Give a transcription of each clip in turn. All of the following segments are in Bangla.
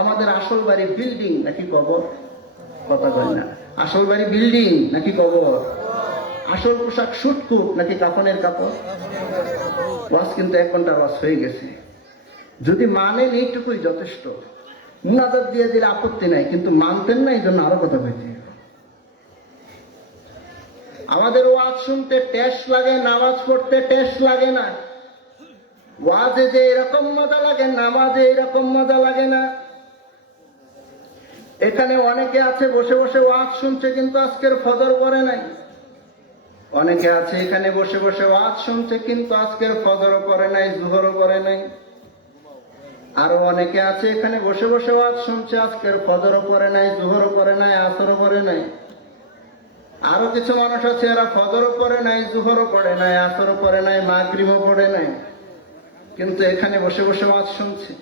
আমাদের আসল বাড়ি বিল্ডিং নাকি কবর? কথা কয় না। আসল বাড়ি বিল্ডিং নাকি কবর? আসল পোশাক সুটকুট নাকি কাফনের কাপড়? ওয়াজ কিন্তু 1 ঘন্টা ওয়াজ হয়ে গেছে। যদি মানেন এইটুকুই যথেষ্ট। মুনাজাত দিয়ে দিলে আপত্তি নাই, কিন্তু মানতেন না, এই জন্য আরো কথা বলতে। আমাদের ওয়াজ শুনতে টেস্ট লাগে, নামাজ পড়তে টেস্ট লাগে না। ওয়াজে যে এরকম মজা লাগে, নামাজে এরকম মজা লাগে না। এখানে অনেকে আছে বসে বসে ওয়াজ শুনছে, কিন্তু আজকের ফজর পড়ে নাই। অনেকে আছে এখানে বসে বসে ওয়াজ শুনছে, কিন্তু আজকের ফজরও পড়ে নাই, জোহরও পড়ে নাই। আরো অনেকে আছে এখানে বসে বসে ওয়াজ শুনছে, আজকের ফজরও পড়ে নাই, জোহরও পড়ে নাই, আসরও পড়ে নাই। আরো কিছু মানুষ আছে এরা ফজরও পড়ে নাই, জোহরও পড়ে নাই, আসরও পড়ে নাই, মাগরিবও পড়ে নাই, কিন্তু এখানে বসে বসে ওয়াজ শুনছে।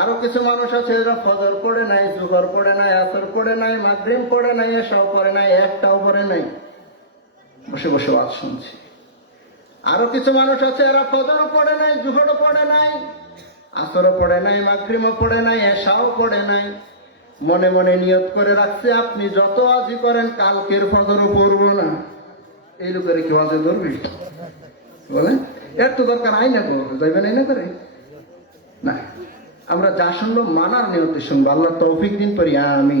আরো কিছু মানুষ আছে এরা ফজর পড়ে নাই, জোহর পড়ে নাই, আসর পড়ে নাই, মাগরিব পড়ে নাই, এশাও পড়ে নাই, একটাও পড়ে নাই, বসে বসে ওয়াজ শুনছে। আরো কিছু মানুষ আছে এরা ফজরও পড়ে নাই, জোহরও পড়ে নাই, আসরও পড়ে নাই, মাগরিবও পড়ে নাই, এশাও পড়ে নাই, মনে মনে নিয়ত করে রাখছে আপনি যত ওয়াজই করেন কালকের ফজরও পড়বো না। এই লোকের কি ওয়াজে ধরবি? বলেন, এর তো দরকার আইনা করবো, যাইবেন আইনা করে না। আমরা যা শুনবো মানার নিয়তে শুনবো। আল্লাহ তৌফিক দিন পড়ি আমি।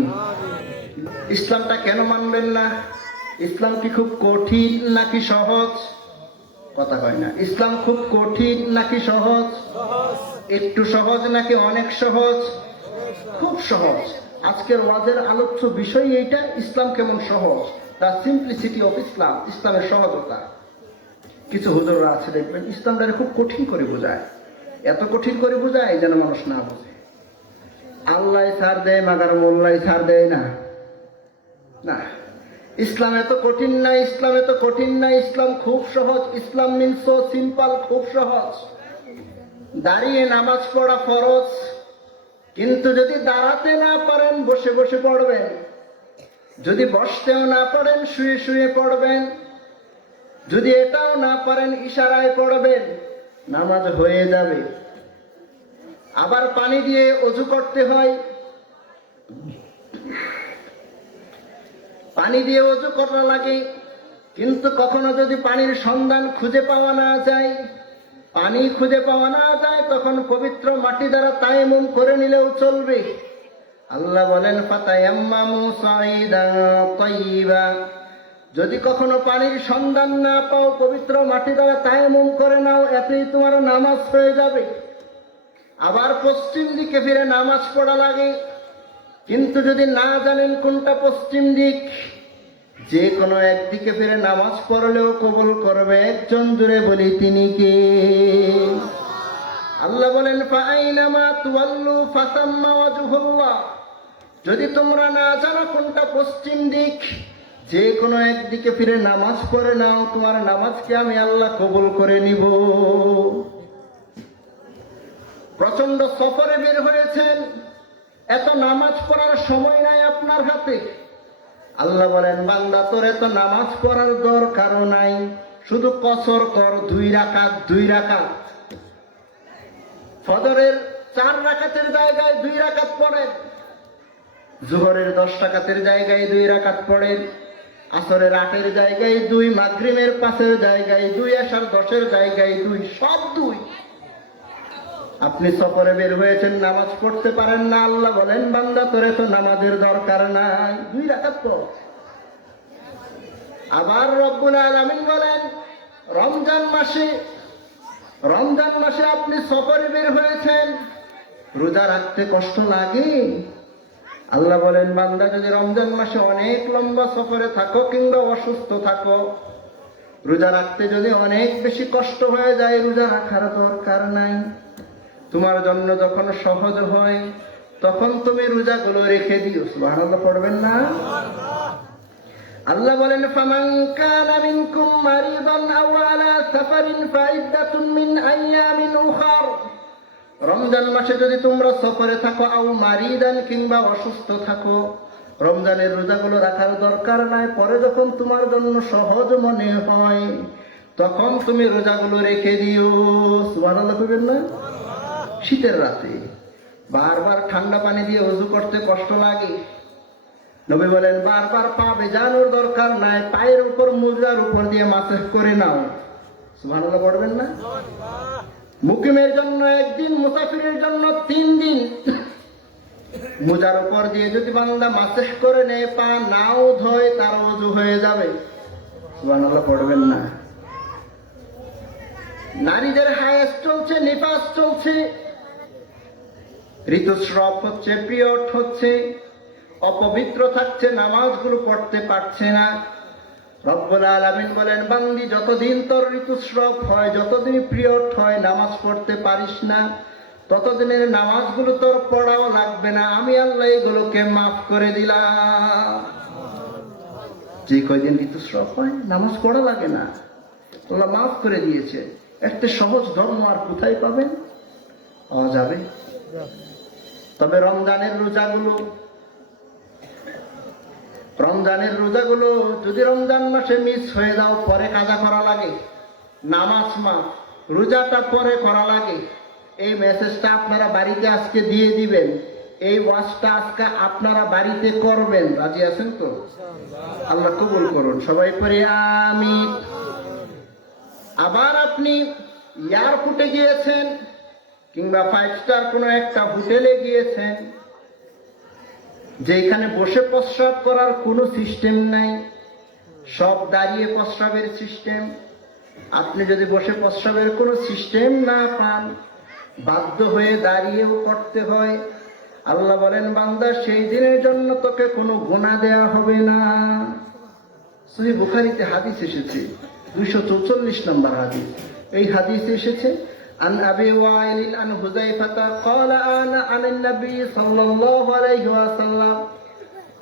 ইসলামটা কেন মানবেন না? ইসলাম কি খুব কঠিন নাকি সহজ? কথা হয় না। ইসলাম খুব কঠিন নাকি সহজ? একটু সহজ নাকি অনেক সহজ? খুব সহজ। আজকের ওয়াজের আলোচ্য বিষয় এইটা, ইসলাম কেমন সহজ, দ্য সিম্পলিসিটি অফ ইসলাম, ইসলামের সহজতা। কিছু হুজুররা আছে দেখবেন ইসলামটাকে খুব কঠিন করে বোঝায়, এত কঠিন করে বোঝায় যেন মানুষ না বোঝে। আল্লাহ ছাড় দেয়, মাগার মোল্লাই ছাড় দেয় না। না, ইসলাম এত কঠিন না, ইসলাম এত কঠিন না, ইসলাম খুব সহজ। ইসলাম মিন্স সো সিম্পল, খুব সহজ। দাঁড়িয়ে নামাজ পড়া ফরজ, কিন্তু যদি দাঁড়াতে না পারেন বসে বসে পড়বেন, যদি বসতেও না পারেন শুয়ে শুয়ে পড়বেন, যদি এটাও না পারেন ইশারায় পড়বেন, নামাজ হয়ে যাবে। আবার পানি দিয়ে ওযু করতে হয়, পানি দিয়ে ওযু করা লাগে, কিন্তু কখনো যদি পানির সন্ধান খুঁজে পাওয়া না যায়, পানি খুঁজে পাওয়া না যায়, তখন পবিত্র মাটি দ্বারা তায়াম্মুম করে নিলেও চলবে। আল্লাহ বলেন ফাতায়াম্মামু সাঈদান তাইয়্যিবা, যদি কখনো পানির সন্ধান না পাও পবিত্র মাটি দ্বারা তায়াম্মুম করে নাও, এতেই তোমার নামাজ হয়ে যাবে। আবার পশ্চিম দিকে ফিরে নামাজ পড়া লাগে, কিন্তু যদি না জানেন কোনটা পশ্চিম দিক, যে কোনো একদিকে ফিরে নামাজ পড়লেও কবুল করবে একজন, জুড়ে বলি তিনি কে? আল্লাহ বলেন ফাআইনামা তুওয়াল্লু ফাসাম্মা ওয়াজহুল্লাহ, যদি তোমরা না জানো কোনটা পশ্চিম দিক, যে কোনো একদিকে ফিরে নামাজ পড়ে নাও, তোমার নামাজকে আমি আল্লাহ কবুল করে নিব। প্রচন্ড সফরে বের হয়েছেন, এত নামাজ পড়ার সময় নাই আপনার হাতে। আল্লাহ বলেন বান্দা তোর এত নামাজ পড়ার দরকারও নাই, শুধু কসর কর 2 রাকাত 2 রাকাত। ফজরের 4 রাকাতের জায়গায় 2 রাকাত পড়েন, জোহরের 10 রাকাতের জায়গায় 2 রাকাত পড়েন, আসরের 8-এর জায়গায় 2, মাগরিবের 5-এর জায়গায় 2, এশার 10-এর জায়গায় 2, সব 2। আপনি সফরে বের হয়েছেন, নামাজ পড়তে পারেন না, আল্লাহ বলেন বান্দা তোরে তো নামাজের দরকার নাই, 2 রাকাত পড়। আবার রব্বুল আলামিন বলেন রমজান মাসে আপনি সফরে বের হয়েছেন, রোজা রাখতে কষ্ট লাগে? আল্লাহ বলেন বান্দা যদি রমজান মাসে অনেক লম্বা সফরে থাকো কিংবা অসুস্থ থাকো, রোজা রাখতে যদি অনেক বেশি কষ্ট হয়ে যায়, রোজা রাখার দরকার নাই। তোমার জন্য যখন সহজ হয় তখন তুমি রোজাগুলো রেখে দিও। সুবহানাল্লাহ পড়বেন না? আল্লাহ বলেন ফামান কানা মিনকুম মারিদান আও আলা সাফারিন ফাইদ্দাতুন মিন আইয়ামিন উখার, রমজান মাসে যদি তোমরা সফরে থাকো, আও মারিদান কিংবা অসুস্থ থাকো, রমজানের রোজাগুলো রাখার দরকার নাই। পরে যখন তোমার জন্য সহজ মনে হয় তখন তুমি রোজাগুলো রেখে দিও। সুবহানাল্লাহ কইবেন না? শীতের রাতে বারবার ঠান্ডা পানি দিয়ে ওযু করতে কষ্ট লাগে। নবী বলেন বারবার পা ভেজানোর দরকার নাই, পায়ের উপর মুদ্রার উপর দিয়ে মাসাজ করে নাও। সুবহানাল্লাহ পড়বেন না? মুকিমের জন্য একদিন, মুসাফিরের জন্য 3 দিন। মুজার উপর দিয়ে যদি বান্দা মাসাজ করে নেয়, পা নাও ধোয়, তার ওযু হয়ে যাবে। সুবহানাল্লাহ পড়বেন না? নারীদের হায়েস চলছে, নিফাস চলছে, ঋতুস্রাব হচ্ছে, পিরিয়ড হচ্ছে, অপবিত্র থাকছে, নামাজগুলো পড়তে পারছে না। রব্বুল আলামিন বলেন বান্দি যতদিন তোর ঋতুস্রাব হয়, যতদিন পিরিয়ড হয়, নামাজ পড়তে পারিস না, ততদিনের নামাজগুলো তোর পড়াও লাগবে না, আমি আল্লাহ এগুলোকে মাফ করে দিলাম। যে কয়দিন ঋতুস্রাব হয় নামাজ পড়া লাগে না, আল্লাহ মাফ করে দিয়েছে। একটা সহজ ধর্ম আর কোথায় পাবেন? পাওয়া যাবে। তবে রমজানের রোজাগুলো যদি রমজান মাসে মিস হয়ে যাও, পরে কাজা করা লাগে। নামাজ মাফ, রোজাটা পরে করা লাগে। এই মেসেজটা আপনারা বাড়িতে আজকে দিয়ে দিবেন, এই ওয়াজটা আজকে আপনারা বাড়িতে করবেন। রাজি আছেন তো? আল্লাহ কবুল করুন। সবাই পড়ি আমিন। আবার আপনি এয়ারপোর্টে গিয়েছেন কিংবা 5 স্টার কোনো একটা হোটেলে গিয়েছেন, যেখানে বসে প্রস্রাব করার কোনো সিস্টেম নাই, সব দাঁড়িয়ে প্রস্রাবের সিস্টেম। আপনি যদি বসে প্রস্রাবের কোনো সিস্টেম না পান, বাধ্য হয়ে দাঁড়িয়েও করতে হয়। আল্লাহ বলেন বান্দা সেই দিনের জন্য তোকে কোনো গুনাহ দেয়া হবে না। সহিহ বুখারীতে হাদিস এসেছে, 244 নম্বর হাদিস। এই হাদিস এসেছে عن أبي وائل عن حذيفة قال أنا عن النبي صلى الله عليه وسلم।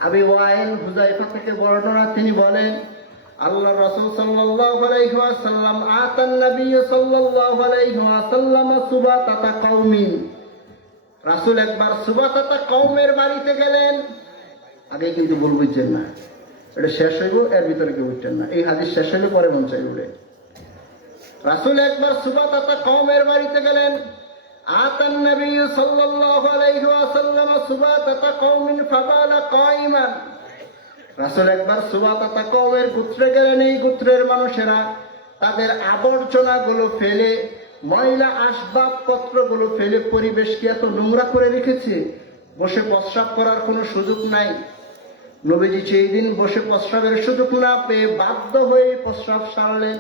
আবি ওয়াইল হুযায়ফা থেকে বর্ণনা, তিনি বলেন আল্লাহ রাসূল সাল্লাল্লাহু আলাইহি ওয়াসাল্লাম আতান নবী সাল্লাল্লাহু আলাইহি ওয়াসাল্লাম সুবাতাতা কওমিন। রাসূল একবার সুবাতাতা কওমের বাড়িতে গেলেন। আগে কিন্তু ভুল বুঝছেন না, এটা শেষ হইব, এর ভিতরে কেউ উঠছেন না। এই হাদিস শেষ হলে পরে মন চাই উঠে। রাসূল একবার সুবাতাতা কওমের বাড়িতে গেলেন। আতান নবী সাল্লাল্লাহু আলাইহি ওয়াসাল্লাম সুবাতাতা কওমিন ফাবালা কাইমান। রাসূল একবার সুবাতাতা কওমের গোত্রে গেলেন। এই গোত্রের মানুষেরা তাদের আবর্জনাগুলো ফেলে, ময়লা আসবাবপত্রগুলো ফেলে পরিবেশকে এত নোংরা করে রেখেছে, বসে প্রস্রাব করার কোনো সুযোগ নাই। নবীজি সেই দিন বসে প্রস্রাবের সুযোগ না পেয়ে বাধ্য হয়ে প্রস্রাব সারলেন।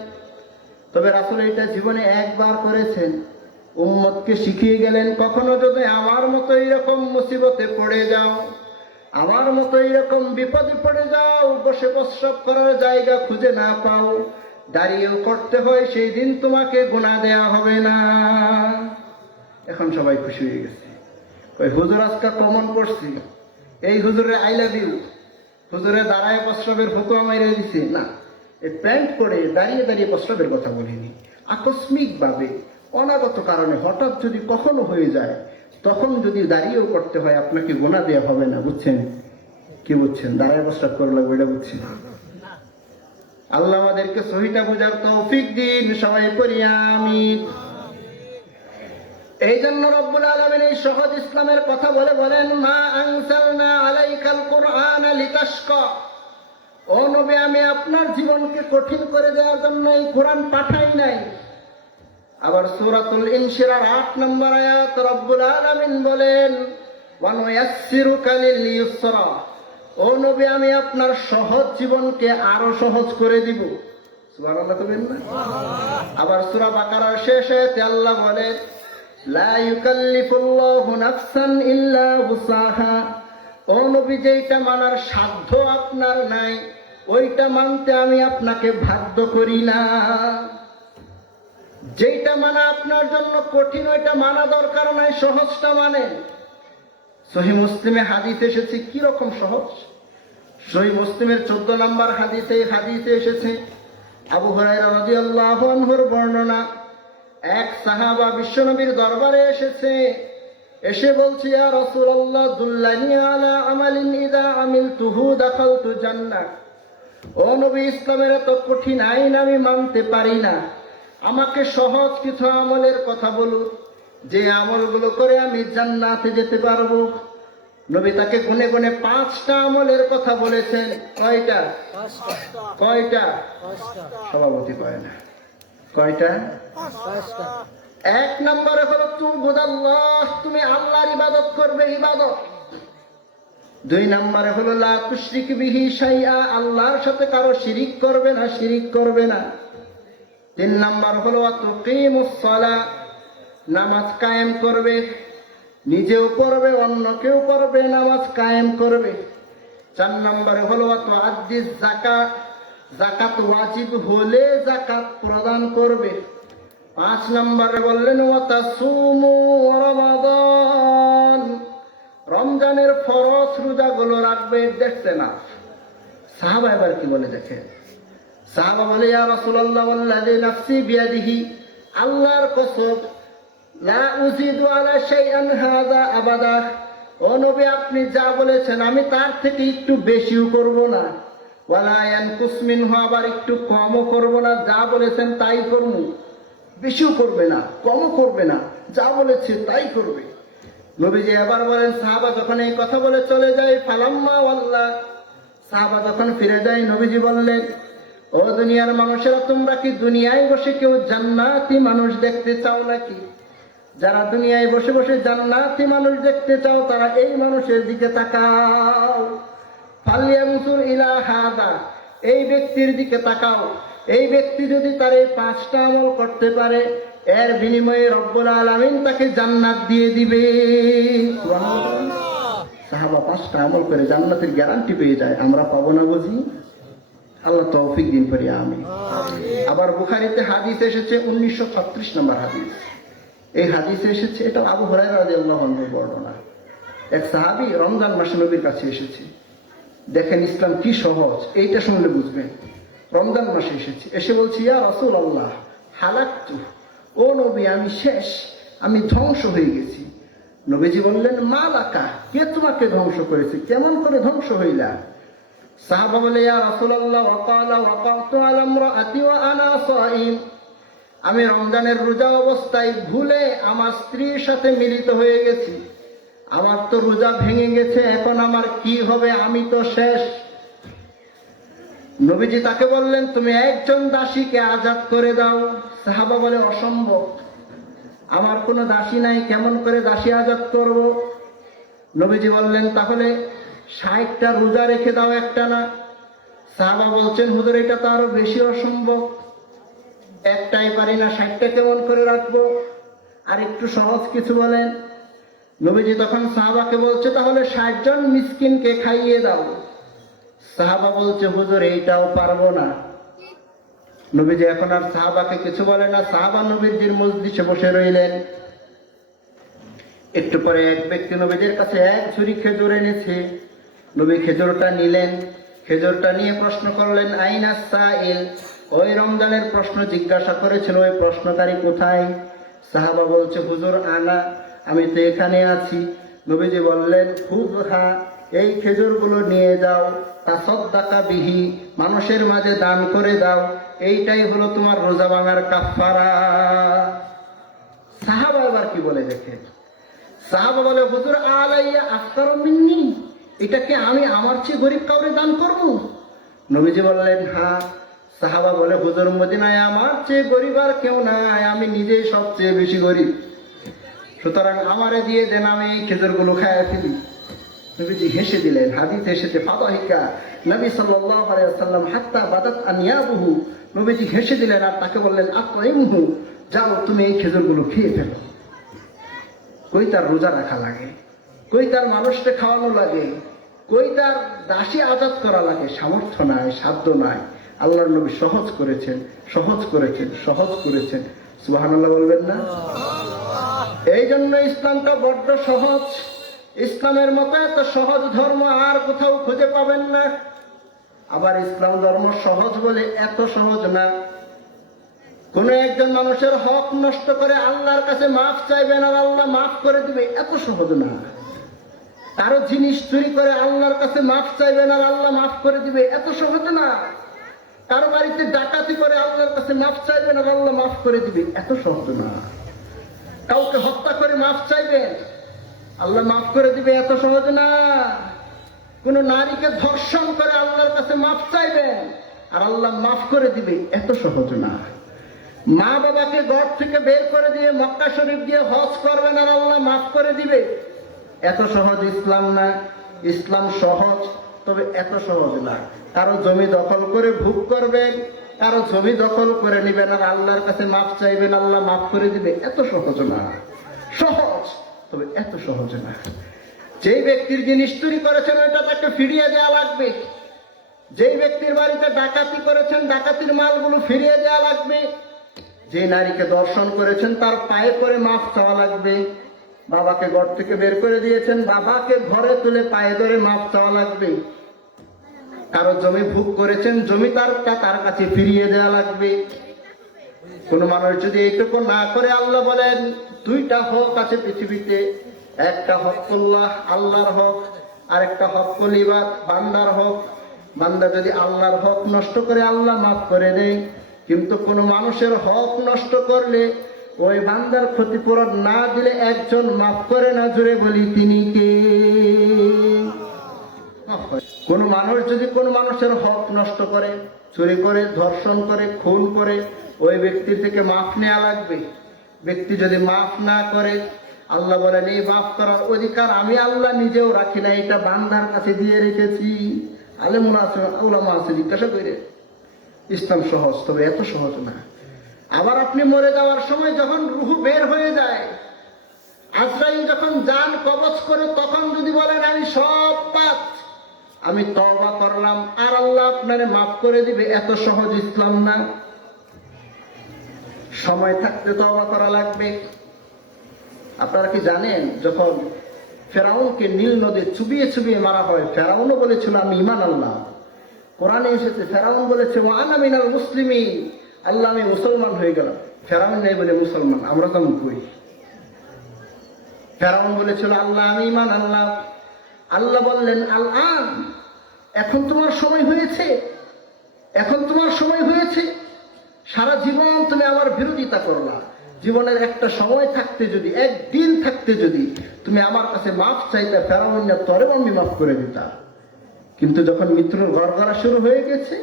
তবে রাসূল এটা জীবনে একবার করেছেন, উম্মতকে শিখিয়ে গেলেন কখনো যদি আমার মতো এরকম মুসিবতে পড়ে যাও, আমার মতো এরকম বিপদে পড়ে যাও, বসে প্রস্রাব করার জায়গা খুঁজে না পাও, দাঁড়িয়েও করতে হয়, সেই দিন তোমাকে গুনাহ দেয়া হবে না। এখন সবাই খুশি হয়ে গেছে। ওই হুজুর আজকে কমন পড়ছি, এই হুজুরের আই লাভ ইউ, হুজুরে দাঁড়ায় প্রস্রাবের হুকুম মাইরে দিছে না, এই প্যান্ট পরে দাঁড়িয়ে দাঁড়িয়ে প্রস্রাবের কথা বলিনি। আকস্মিকভাবে অনাগত কারণে হঠাৎ যদি কখনো হয়ে যায়, তখন যদি দাঁড়িয়েও করতে হয়, আপনাকে গুনাহ দেয়া হবে না। বুঝছেন? কি বুঝছেন? দাঁড়ায় প্রস্রাব করা লাগবে এটা বুঝছেন? আল্লাহ আমাদেরকে সহিটা বুঝার তৌফিক দিন। সবাই পড়ি আমিন। এই জন্য রব্বুল আলামিন এই সহজ ইসলামের কথা বলেন মা আনসালনা আলাইকাল কুরআনা লিতাশকা। ও নবী, আমি আপনার জীবনকে কঠিন করে দেওয়ার জন্য এই কোরআন পাঠাই নাই। আবার সূরাতুল ইনশিরার 8 নম্বর আয়াত রব্বুল আলামিন বলেন ওয়া নুয়াসসিরুকা লিল ইউসরা। ও নবী, আমি আপনার সহজ জীবনকে আরো সহজ করে দিব। সুবহানাল্লাহ বলেন না? আবার সূরা বাকারার শেষ আয়াতে আল্লাহ বলেন লা ইউকাল্লিফুল্লাহু নাফসান ইল্লা উসাহা। ও নবী, যেটা মানার সাধ্য আপনার নাই, ওইটা মানতে আমি আপনাকে বাধ্য করি না। যেটা মানা আপনার জন্য কঠিন, ওইটা মানা দরকার নাই, সহজটা মানেন। সহিহ মুসলিমে হাদিস এসেছে, কি রকম সহজ। সহিহ মুসলিমের 14 নম্বর হাদিসে এসেছে, আবু হুরায়রা রাদিয়াল্লাহু আনহুর বর্ণনা, এক সাহাবা বিশ্বনবীর দরবারে এসে বলছে ইয়া রাসূলুল্লাহ দুল্লানি আলা আমালিন ইযা আমিলতুহু দাখালতু জান্নাহ। ও নবী, ইসলামের এত কঠিন আইন আমি মানতে পারি না, আমাকে সহজ কিছু আমলের কথা বলুন, যে আমলগুলো করে আমি জান্নাতে যেতে পারবো। নবী তাকে গুনে গুনে 5টা আমলের কথা বলেছেন। কয়টা? কয়টা? সভাপতি কয় না। কয়টা? 1 নম্বরে হলো তুবুদাল্লাহ, তুমি আল্লাহর ইবাদত করবে, ইবাদত। 2 নম্বরে হলো লা তুশরিক বিহি শাইআ, আল্লাহর সাথে কারো শিরিক করবে না, শিরিক করবে না। 3 নম্বর হলো তুকিমুস সালাহ, নামাজ কায়েম করবে, নিজেও পড়বে, অন্যকেও পড়বে, নামাজ কায়েম করবে। 4 নম্বরে হলো তুআদ্দিস যাকাত, যাকাত ওয়াজিব হলে যাকাত প্রদান করবে। 5 নম্বরে বললেন ওয়া তাসুমু রমাদান, রমজানের ফরজ রোজাগুলো রাখবে। দেখছে না সাহাবা এবার কি বলে দেখে। সাহাবা বলে ইয়া রাসূলুল্লাহ ওয়াল্লাযী নাফসি বিয়াদিহি, আল্লাহর কসম, লা উযিদু আলা শাইআন হাযা আবাদা, ও নবী আপনি যা বলেছেন আমি তার থেকে একটু বেশিও করব না, ওয়ালা ইয়ানকুস মিনহু, আবার একটু কমও করব না, যা বলেছেন তাই করব, বেশিও করবে না কমও করবে না, যা বলেছে তাই করবে। নবীজি এবার বলেন, সাহাবা যখন এই কথা বলে চলে যায়, ফালাম্মা ওয়াল্লাহ, সাহাবা যখন ফিরে যায়, নবীজি বললেন, ও দুনিয়ার মানুষেরা, তোমরা কি দুনিয়ায় বসে কেউ জান্নাতি মানুষ দেখতে চাও নাকি? যারা দুনিয়ায় বসে বসে জান্নাতি মানুষ দেখতে চাও তারা এই মানুষের দিকে তাকাও। ফালিয়ানজুর ইলা হাদা, এই ব্যক্তির দিকে তাকাও। এই ব্যক্তি যদি তার এই 5টা আমল করতে পারে, এর বিনিময়ে রব্বুল আলামিন তাকে জান্নাত দিয়ে দিবে। সাহাবা 5টা আমল করে জান্নাতের গ্যারান্টি পেয়ে যায়, আমরা পাবো না বুঝি? আল্লাহ তৌফিক দিন করি আমিন। আবার বুখারীতে হাদিস এসেছে 1936 নম্বর হাদিস। এই হাদিসে এসেছে, এটা আবু হুরায়রা রাদিয়াল্লাহু আনহুর বর্ণনা। এক সাহাবী রমজান মাসে নবীর কাছে এসেছে। দেখেন ইসলাম কি সহজ, এইটা শুনলে বুঝবেন। রমজান মাসে এসেছে, এসে বলছি ইয়া রাসূলুল্লাহ হালাকতু, ও নবী আমি শেষ, আমি ধ্বংস হয়ে গেছি। নবীজি বললেন মা লাকা, কে তোমাকে ধ্বংস করেছে, কেমন করে ধ্বংস হইলা? সাহাবা বলে ইয়া রাসূলুল্লাহ ওয়াকালা ওয়াকাতু আলা ইমরাআতি ওয়া আনা সাঈম, আমি রমজানের রোজা অবস্থায় ভুলে আমার স্ত্রীর সাথে মিলিত হয়ে গেছি, আমার তো রোজা ভেঙে গেছে, এখন আমার কি হবে, আমি তো শেষ। নবীজি তাকে বললেন তুমি একজন দাসীকে আজাদ করে দাও। সাহাবা বলে অসম্ভব, আমার কোনো দাসী নাই, কেমন করে দাসী আজাদ করব? নবীজি বললেন তাহলে 60টা রোজা রেখে দাও, একটা না। সাহাবা বলছেন হুজুর এটা তো আরো বেশি অসম্ভব, একটাই পারি না, 60টা কেমন করে রাখবো? আর একটু সহজ কিছু বলেন। নবীজি তখন সাহাবাকে বলছে তাহলে 60 জন মিসকিনকে খাইয়ে দাও। সাহাবা বলছে হুজুর এইটাও পারবো না। নবীজি এখন আর সাহাবাকে কিছু বলে না, সাহাবা নবীজির মজলিসে বসে রইলেন। একটু পরে এক ব্যক্তি নবীজির কাছে 1 ঝুড়ি খেজুর এনেছে। নবী খেজুরটা নিলেন, খেজুরটা নিয়ে প্রশ্ন করলেন আইনা সাইল, ওই রমজানের প্রশ্ন জিজ্ঞাসা করেছিল, ওই প্রশ্নকারী কোথায়? সাহাবা বলছে হুজুর আনা, আমি তো এখানে আছি। নবীজি বললেন খুযহা, এই খেজুরগুলো নিয়ে যাও, তাসাদদাকা বিহি, মানুষের মাঝে দান করে দাও, এইটাই হলো তোমার রোজা ভাঙার কাফারা। সাহাবা এবার কি বলে দেখে। সাহাবা বলে হুজুর আলাইয়া আফতারু মিন্নি, এটাকে আমি আমার চেয়ে গরিব কাউরে দান করব? নবীজি বললেন হ্যাঁ। সাহাবা বলে হুজুর মদিনায় আমার চেয়ে গরিব আর কেউ নাই, আমি নিজেই সবচেয়ে বেশি গরিব, সুতরাং আমারে দিয়ে দেন, আমি এই খেজুরগুলো খাইয়া ফেলি। নবীজি হেসে দিলেন। হাদিস এসেছে ফাদাহিকা নবী সাল্লাল্লাহু আলাইহি ওয়াসাল্লাম হাত্তা বাদাত আনিয়াবুহু, নবীজি হেসে দিলেন আর তাকে বললেন আতইমহু, যাও তুমি এই খেজুরগুলো খেয়ে ফেলো। কই তার রোজা রাখা লাগে, কই তার মানুষকে খাওয়ানো লাগে, কই তার দাসী আজাদ করা লাগে, সামর্থ্য নাই, সাধ্য নাই। আল্লাহর নবী সহজ করেছেন, সহজ করেছেন, সহজ করেছেন। সুবহানাল্লাহ বলবেন না? এই জন্য ইসলামটা বড্ড সহজ। ইসলামের মতো এত সহজ ধর্ম আর কোথাও খুঁজে পাবেন না। আবার ইসলাম ধর্ম সহজ বলে এত সহজ না। কোন একজন মানুষের হক নষ্ট করে আল্লাহর কাছে মাফ চাইবেন আর আল্লাহ মাফ করে দিবে, এত সহজ না। কারো জিনিস চুরি করে আল্লাহর কাছে মাফ চাইবেন আর আল্লাহ মাফ করে দিবে, এত সহজ না। কারো বাড়িতে ডাকাতি করে আল্লাহর কাছে মাফ চাইবেন আর আল্লাহ মাফ করে দিবে, এত সহজ না। কাউকে হত্যা করে মাফ চাইবেন, আল্লাহ মাফ করে দিবে, এত সহজ না। কোন নারীকে ধর্ষণ করে আল্লাহর কাছে মাফ চাইবেন আর আল্লাহ মাফ করে দিবে, এত সহজ না। মা বাবাকে ঘর থেকে বের করে দিয়ে মক্কা শরীফ দিয়ে হজ করবেন আর আল্লাহ মাফ করে দিবে, এত সহজ ইসলাম না। ইসলাম সহজ, তবে এত সহজ না। কারো জমি দখল করে ভোগ করবেন, কারো জমি দখল করে নিবেন আর আল্লাহর কাছে মাফ চাইবেন, আল্লাহ মাফ করে দিবে, এত সহজ না। সহজ, তবে এত সহজ না। যেই ব্যক্তির জিনিস চুরি করেছেন ওইটা তাকে ফিরিয়ে দেওয়া লাগবে। যেই ব্যক্তির বাড়িতে ডাকাতি করেছেন ডাকাতির মালগুলো ফিরিয়ে দেওয়া লাগবে। যে নারীকে দর্শন করেছেন তার পায়ে পড়ে মাফ চাওয়া লাগবে। বাবাকে ঘর থেকে বের করে দিয়েছেন, বাবাকে ঘরে তুলে পায়ে ধরে মাফ চাওয়া লাগবে। কারো জমি ভোগ করেছেন, জমি তার কাছে ফিরিয়ে দেওয়া লাগবে। কোন মানুষ যদি এইটুকু না করে, আল্লাহ বলেন দুইটা হক আছে পৃথিবীতে, একটা হকুল্লাহ আল্লাহর হক, আর একটা হকুল ইবাদ বান্দার হক। বান্দা যদি আল্লাহর হক নষ্ট করে আল্লাহ মাফ করে দেয়, কিন্তু কোন মানুষের হক নষ্ট করলে ওই বান্দার ক্ষতিপূরণ না দিলে একজন মাফ করে না। জুড়ে বলি তিনি কে? কোন মানুষ যদি কোন মানুষের হক নষ্ট করে, চুরি করে, ধর্ষণ করে, খুন করে, ওই ব্যক্তির থেকে মাফ নেওয়া লাগবে। ব্যক্তি যদি মাফ না করে, আল্লাহ বলেন এই মাফ করার অধিকার আমি আল্লাহ নিজেও রাখি না, এটা বান্দার কাছে দিয়ে রেখেছি। আলেমুনা আছে, উলামা আছে, জিজ্ঞাসা করে। ইসলাম সহজ, তবে এত সহজ না। আবার আপনি মরে যাওয়ার সময় যখন রূহ বের হয়ে যায়, আজরাইল যখন জান কবজ করে, তখন যদি বলেন আমি সব পাপ, আমি তওবা করলাম, আর আল্লাহ আপনারে মাফ করে দিবে, এত সহজ ইসলাম না। সময় থাকতে তওবা করা লাগবে। আপনারা কি জানেন যখন ফেরাউনকে নীল নদী চুবিয়ে চুবিয়ে মারা হয়, ফেরাউনও বলেছিল আমি ঈমান আনলাম। কোরআনে এসেছে ফেরাউন বলেছে ওয়া আনা মিনাল মুসলিমিন, আল্লাহ আমি মুসলমান হয়ে গেলাম। ফেরাউন নেই বলে মুসলমান, আমরা তো কই। ফেরাউন বলেছিল আল্লাহ আমি ঈমান আনলাম। আল্লাহ বললেন আল আন, এখন তোমার সময় হয়েছে, এখন তোমার সময় হয়েছে। সারা জীবন তুমি আমার বিরোধিতা করলা, জীবনের একটা সময় থাকতে যদি, একদিন থাকতে যদি তুমি আমার কাছে মাফ চাইতে, ফেরাউন না তরেও আমি মাফ করে দিতাম। কিন্তু যখন মৃত্যুর ঘর করা শুরু হয়ে গেছে,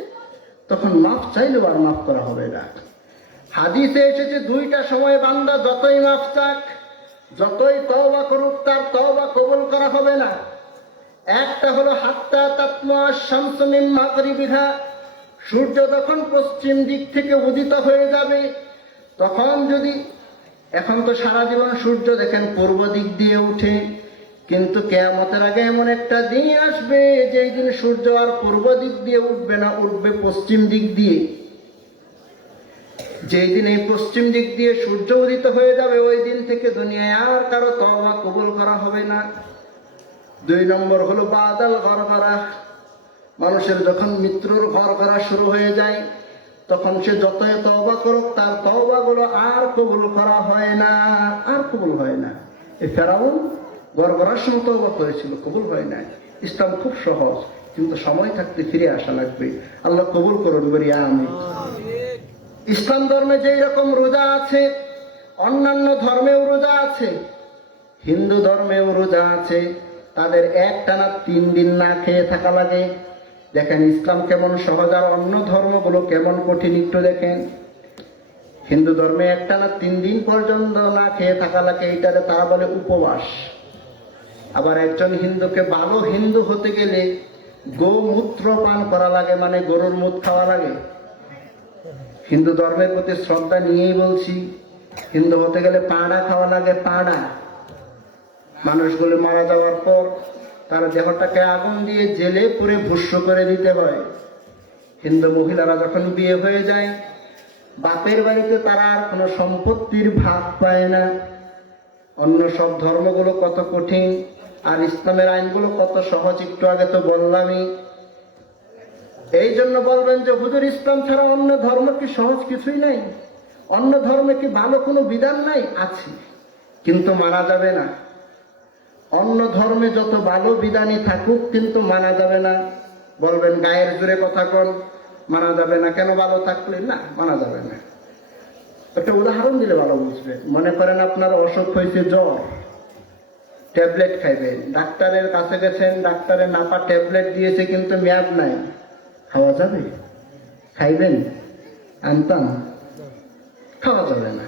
তখন মাফ চাইলেও আর মাফ করা হবে না। হাদিসে এসেছে দুইটা সময় বান্দা যতই মাফ চাক, যতই তওবা করুক, তার তওবা কবুল করা হবে না। একটা হলো হাত্তা তাতমা শামসু মিন মাগরিবিহা, সূর্য যখন পশ্চিম দিক থেকে উদিত হয়ে যাবে, তখন যদি, এখন তো সারা জীবন সূর্য দেখেন পূর্ব দিক দিয়ে উঠে, কিন্তু কিয়ামতের আগে এমন একটা দিন আসবে যেই দিন সূর্য আর পূর্ব দিক দিয়ে উঠবে না, উঠবে পশ্চিম দিক দিয়ে। যেই দিন এই পশ্চিম দিক দিয়ে সূর্য উদিত হয়ে যাবে, ওই দিন থেকে দুনিয়ায় আর কারো তওবা কবুল করা হবে না। 2 নম্বর হলো বাদাল গরগরা, মানুষের যখন মৃত্যুর গরগরা শুরু হয়ে যায়, তখন সে যতই তওবা করুক, তার তওবাগুলো আর কবুল করা হয় না, আর কবুল হয় না। এই ফেরাউন গরগরার সময় তওবা করেছিল, কবুল হয় না। ইসলাম খুব সহজ, কিন্তু সময় থাকতে ফিরে আসা লাগবে। আল্লাহ কবুল করুন, বলি আমিন। ইসলাম ধর্মে যেই রকম রোজা আছে, অন্যান্য ধর্মেও রোজা আছে। হিন্দু ধর্মেও রোজা আছে, তাদের একটানা 3 দিন না খেয়ে থাকা লাগে। দেখেন ইসলাম কেমন সহজ আর অন্য ধর্মগুলো কেমন কঠিন, একটু দেখেন। হিন্দু ধর্মে একটানা 3 দিন পর্যন্ত না খেয়ে থাকা লাগে, এটারে তারা বলে উপবাস। আবার একজন হিন্দুকে ভালো হিন্দু হতে গেলে গোমূত্র পান করা লাগে, মানে গরুর মুত খাওয়া লাগে। হিন্দু ধর্মের প্রতি শ্রদ্ধা নিয়েই বলছি, হিন্দু হতে গেলে পাড়া খাওয়া লাগে, পাড়া। মানুষগুলো মারা যাওয়ার পর তার দেহটাকে আগুন দিয়ে জেলে পুড়ে ভস্ম করে দিতে হয়। হিন্দু মহিলারা যখন বিয়ে হয়ে যায়, বাপের বাড়িতে তারা আর কোনো সম্পত্তির ভাগ পায় না। অন্য সব ধর্মগুলো কত কঠিন, আর ইসলামের আইনগুলো কত সহজ, একটু আগে তো বললামই। এই জন্য বলবেন যে হুজুর ইসলাম ছাড়া অন্য ধর্ম কি সহজ কিছুই নাই? অন্য ধর্মে কি ভালো কোনো বিধান নাই? আছে, কিন্তু মানা যাবে না। অন্য ধর্মে যত ভালো বিধানই থাকুক, কিন্তু মানা যাবে না। বলবেন গায়ের জোরে কথা কন, মানা যাবে না কেন? ভালো থাকলে না, মানা যাবে না। একটা উদাহরণ দিলে ভালো বুঝবে। মনে করেন আপনার অসুখ হয়েছে, জ্বর, ট্যাবলেট খাইবেন, ডাক্তারের কাছে গেছেন, ডাক্তারের নাপা ট্যাবলেট দিয়েছে কিন্তু মেয়াদ নাই, খাওয়া যাবে? খাইবেন? আনতাম? খাওয়া যাবে না।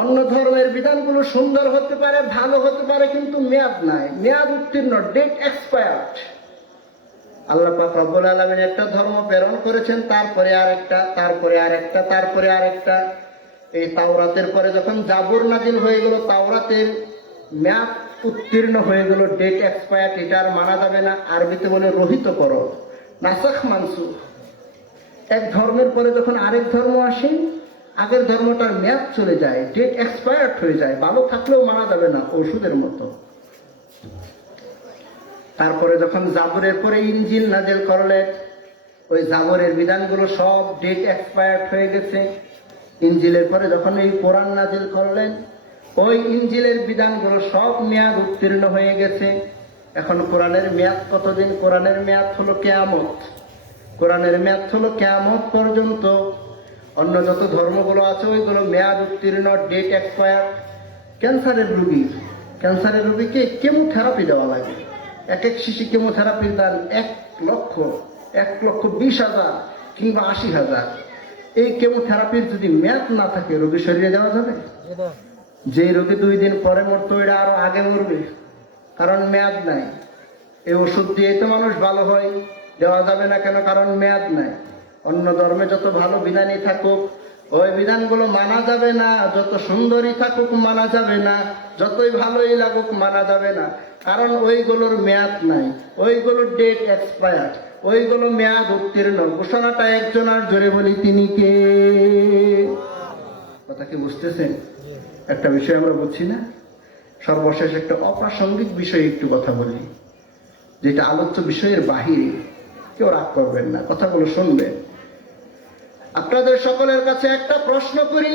অন্য ধর্মের বিধানগুলো সুন্দর হতে পারে, ভালো হতে পারে, কিন্তু মেয়াদ নাই, মেয়াদ উত্তীর্ণ, ডেট এক্সপায়ার্ড। আল্লাহ পাক রব্বুল আলামিন একটা ধর্ম প্রেরণ করেছেন, তারপরে আরেকটা, তারপরে আরেকটা, তারপরে আরেকটা। এই তাওরাতের পরে যখন জাবুর নাজিল হয়ে গেল, তাওরাতের মেয়াদ উত্তীর্ণ হয়ে গেল, ডেট এক্সপায়ার্ড, এটা আর মানা যাবে না। আরবিতে বলে রহিত করো, নাসাখ মানসুখ। এক ধর্মের পরে যখন আরেক ধর্ম আসে, আগের ধর্মটার মেয়াদ চলে যায়, ডেট এক্সপায়ার্ড হয়ে যায়, ভালো থাকলেও মানা যাবে না, ওষুধের মতো। তারপরে যখন জাবরের পরে ইনজিল নাজিল করলেন, ওই জাবরের বিধানগুলো সব ডেট এক্সপায়ার্ড হয়ে গেছে। ইনজিলের পরে যখন এই কোরআন নাজিল করলেন, ওই ইনজিলের বিধানগুলো সব মেয়াদ উত্তীর্ণ হয়ে গেছে। এখন কোরআনের মেয়াদ কতদিন? কোরআনের মেয়াদ হলো কিয়ামত। কোরআনের মেয়াদ হলো কিয়ামত পর্যন্ত। অন্য যত ধর্মগুলো আছে ওইগুলো মেয়াদ উত্তীর্ণ, ডেট এক্সপায়ার্ড। ক্যান্সারের রোগীকে কেমোথেরাপি দেওয়া লাগে। এক এক শিশি কেমোথেরাপির দাম 1,20,000 কিংবা 80,000। এই কেমোথেরাপির যদি মেয়াদ না থাকে, রোগী শরীরে দেওয়া যাবে? যে রোগী 2 দিন পরে মরতো, এটা আরো আগে মরবে, কারণ মেয়াদ নাই। এই ওষুধ দিয়ে তো মানুষ ভালো হয়, দেওয়া যাবে না কেন? কারণ মেয়াদ নাই। অন্য ধর্মে যত ভালো বিধানই থাকুক, ওই বিধানগুলো মানা যাবে না। যত সুন্দরই থাকুক মানা যাবে না, যতই ভালোই লাগুক মানা যাবে না, কারণ ওইগুলোর মেয়াদ নাই, ওইগুলোর ডেট এক্সপায়ার্ড, ওইগুলো মেয়াদ উত্তীর্ণ। ঘোষণাটা একজন, আর জোরে বলি তিনি কে? কথা কি বুঝতেছেন? একটা বিষয় আমরা বুঝছি না। সর্বশেষ একটা অপ্রাসঙ্গিক বিষয়ে একটু কথা বলি, যেটা আলোচ্য বিষয়ের বাহিরে। কেউ রাগ করবেন না, কথাগুলো শুনবেন। আপনাদের সকলের কাছে একটা প্রশ্ন করি,